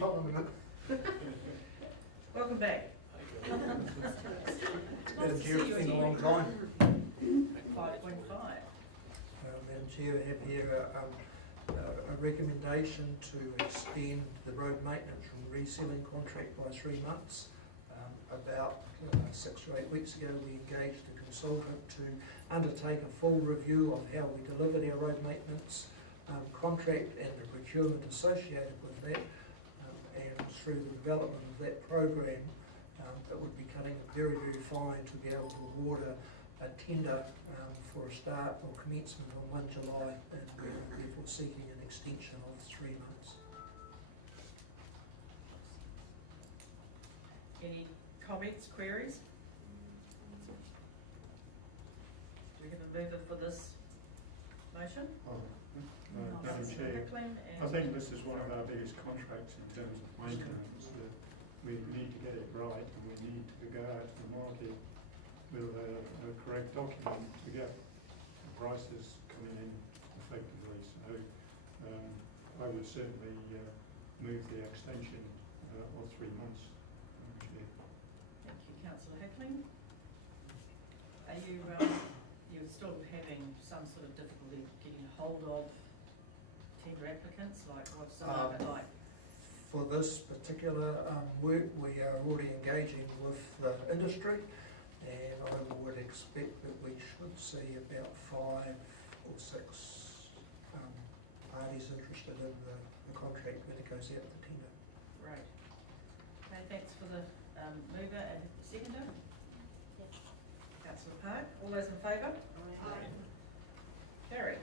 Hold on a minute. Welcome back. Madam Chair, it's been a long time. 5.5. Madam Chair, we have here a recommendation to extend the road maintenance and resealing contract by 3 months. About 6 or 8 weeks ago, we engaged a consultant to undertake a full review of how we delivered our road maintenance contract and the procurement associated with that. And through the development of that program, it would be cutting it very, very fine to be able to award a tender for a start or commencement on 1 July, and we're therefore seeking an extension of 3 months. Any comments, queries? Do we have a mover for this motion? Madam Chair, I think this is one of our biggest contracts in terms of maintenance, that we need to get it right and we need to go out to the market with a correct document to get the prices coming in effectively. So I would certainly move the extension of 3 months. Thank you, Councillor Hickling. Are you you're still having some sort of difficulty getting hold of tender applicants? Like, what's the market like? For this particular work, we are already engaging with the industry, and I would expect that we should see about 5 or 6 parties interested in the contract when it goes out to tender. Right. Okay, thanks for the mover and the seconder. Councillor Park, all those in favour? Aye. Carried.